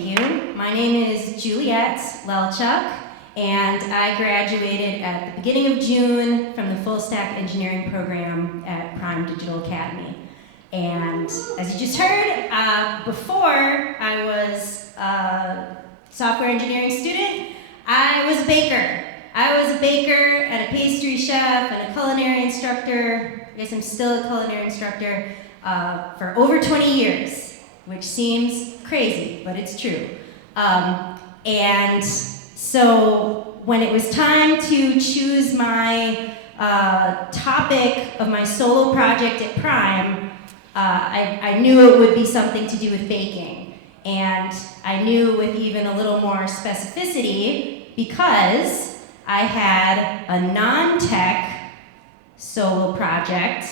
thank you. My name is Juliet Lelchuk, and I graduated at the beginning of June from the Full Stack Engineering program at Prime Digital Academy. And as you just heard, before I was a software engineering student, I was a baker. I was a baker and a pastry chef and a culinary instructor. I guess I'm still a culinary instructor for over 20 years, which seems crazy, but it's true. And so when it was time to choose my topic of my solo project at Prime, I knew it would be something to do with baking. And I knew with even a little more specificity because I had a non-tech solo project,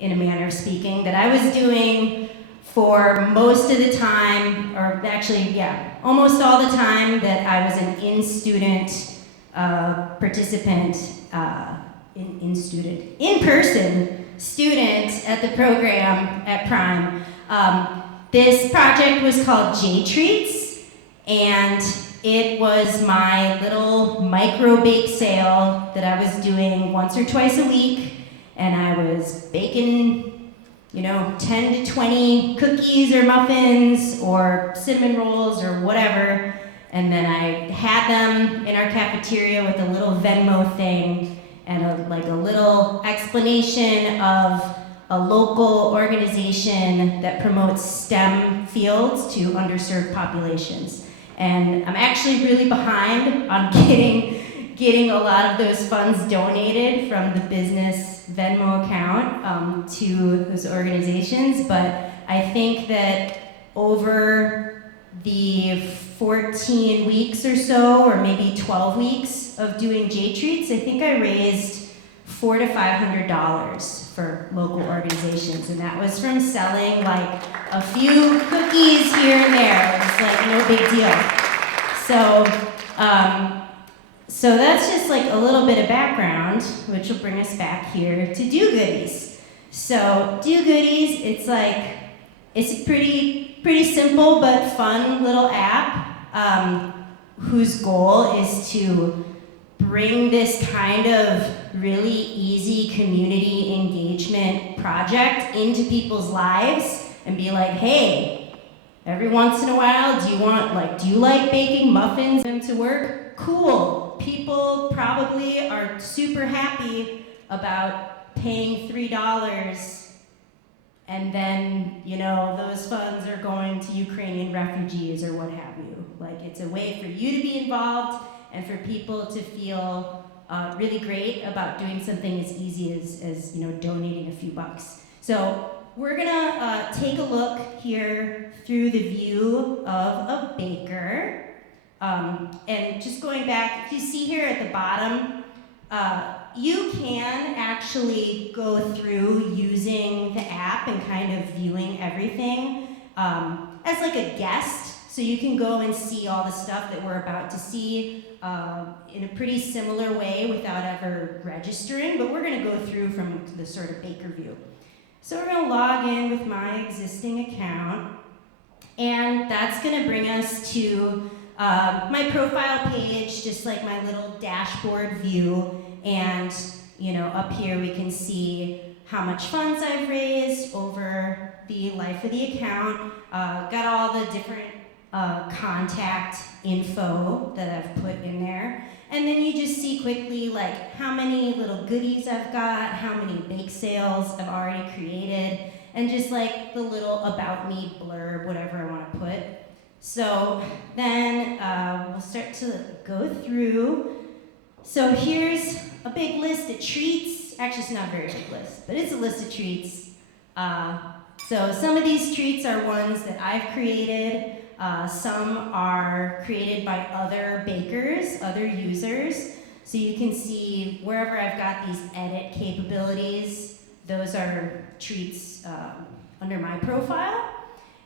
in a manner of speaking, that I was doing for most of the time, or actually, yeah, almost all the time that I was an in-student participant, in-person student at the program at Prime. This project was called J-Treats, and it was my little micro bake sale that I was doing once or twice a week. And I was baking, 10 to 20 cookies or muffins or cinnamon rolls or whatever. And then I had them in our cafeteria with a little Venmo thing and a little explanation of a local organization that promotes STEM fields to underserved populations. And I'm actually really behind on getting a lot of those funds donated from the business Venmo account to those organizations, but I think that over the 14 weeks or so, or maybe 12 weeks of doing J-Treats, I think I raised $400 to $500 for local organizations, and that was from selling like a few cookies here and there. It's like no big deal. So that's just like a little bit of background, which will bring us back here to DoGoodies. So DoGoodies, it's a pretty simple but fun little app whose goal is to bring this kind of really easy community engagement project into people's lives and be like, hey, every once in a while, do you like baking muffins to work? Cool. People probably are super happy about paying $3 and then, those funds are going to Ukrainian refugees or what have you. Like, it's a way for you to be involved and for people to feel really great about doing something as easy as donating a few bucks. So we're gonna take a look here through the view of a baker. And just going back, if you see here at the bottom, you can actually go through using the app and kind of viewing everything as like a guest. So you can go and see all the stuff that we're about to see in a pretty similar way without ever registering, but we're gonna go through from the sort of baker view. So we're gonna log in with my existing account, and that's gonna bring us to my profile page, just like my little dashboard view, and up here we can see how much funds I've raised over the life of the account, got all the different contact info that I've put in there, and then you just see quickly like how many little goodies I've got, how many bake sales I've already created, and just like the little about me blurb, whatever I want to put. So then we'll start to go through. So here's a big list of treats. Actually, it's not a very big list, but it's a list of treats. So some of these treats are ones that I've created. Some are created by other bakers, other users. So you can see wherever I've got these edit capabilities, those are treats under my profile.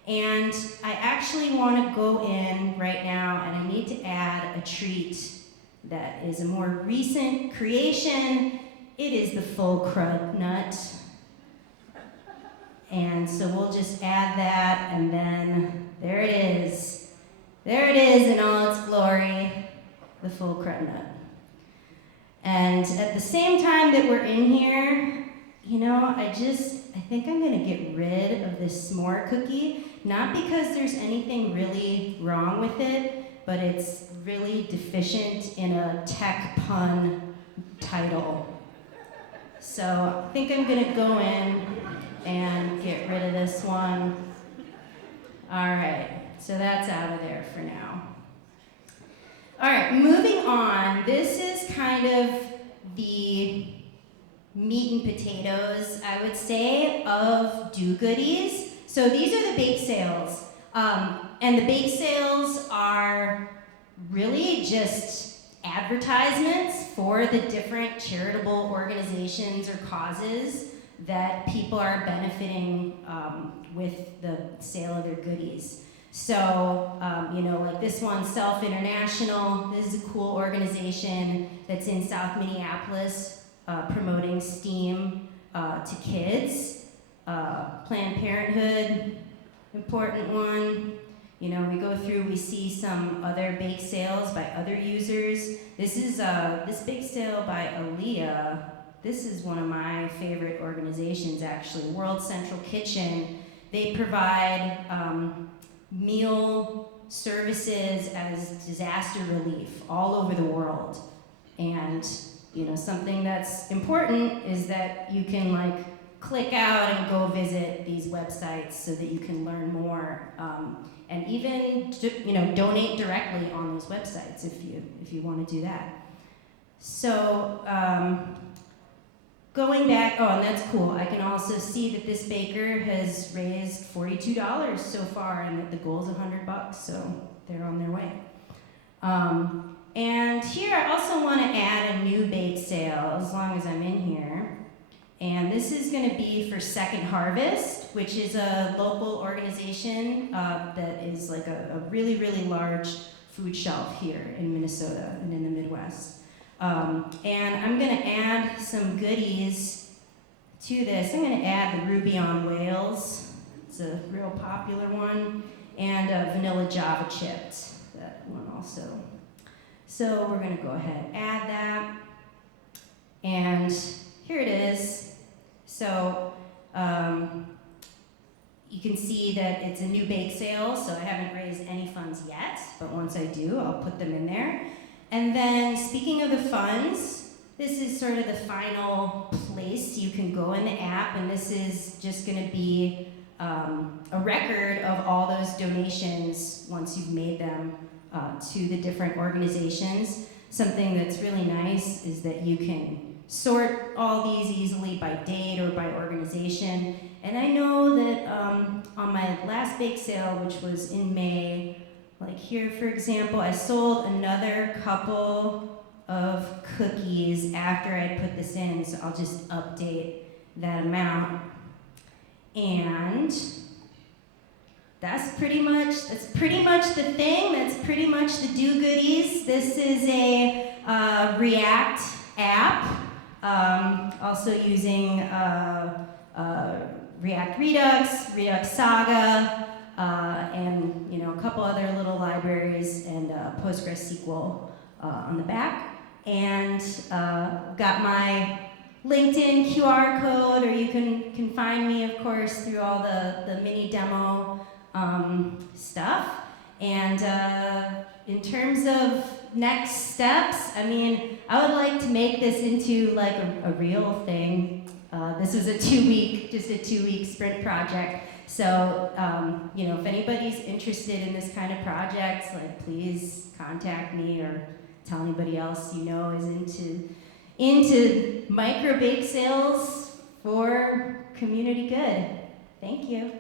And I actually want to go in right now and I need to add a treat that is a more recent creation. It is the full crud nut. And so we'll just add that, and then there it is in all its glory, the full crud nut. And at the same time that we're in here, you know, I think I'm gonna get rid of this s'more cookie, not because there's anything really wrong with it, but it's really deficient in a tech pun title. So I think I'm gonna go in and get rid of this one. All right, so that's out of there for now. All right, moving on. This is kind of the meat and potatoes, I would say, of DoGoodies. So these are the bake sales. And the bake sales are really just advertisements for the different charitable organizations or causes that people are benefiting with the sale of their goodies. So, you know, like this one, Self International, this is a cool organization that's in South Minneapolis promoting STEAM to kids. Planned Parenthood, important one. You know, we go through, we see some other bake sales by other users. This is this bake sale by Aaliyah. This is one of my favorite organizations, actually, World Central Kitchen. They provide meal services as disaster relief all over the world. And, you know, something that's important is that you can, like, click out and go visit these websites so that you can learn more. And even, you know, donate directly on those websites if you want to do that. So, going back, oh, and that's cool. I can also see that this baker has raised $42 so far, and that the goal is $100, so they're on their way. And here I also want to add a new bake sale, as long as I'm in here. And this is going to be for Second Harvest, which is a local organization that is like a really, really large food shelf here in Minnesota and in the Midwest. And I'm going to add some goodies to this. I'm going to add the Ruby on Wales. It's a real popular one. And vanilla Java chipped, that one also. So we're going to go ahead and add that. And here it is. So you can see that it's a new bake sale, so I haven't raised any funds yet, but once I do, I'll put them in there. And then, speaking of the funds, this is sort of the final place you can go in the app, and this is just going to be a record of all those donations once you've made them to the different organizations. Something that's really nice is that you can sort all these easily by date or by organization. And I know that on my last bake sale, which was in May, like here, for example, I sold another couple of cookies after I put this in, so I'll just update that amount. And that's pretty much the thing. That's pretty much the DoGoodies. This is a React app, also using React Redux, Redux Saga, and you know, a couple other little libraries and PostgreSQL on the back. And got my LinkedIn QR code, or you can find me, of course, through all the MinneDemo stuff. And in terms of next steps, I mean, I would like to make this into like a real thing. This was a two-week sprint project. So, you know, if anybody's interested in this kind of project, like, please contact me or tell anybody else you know is into micro bake sales for community good. Thank you.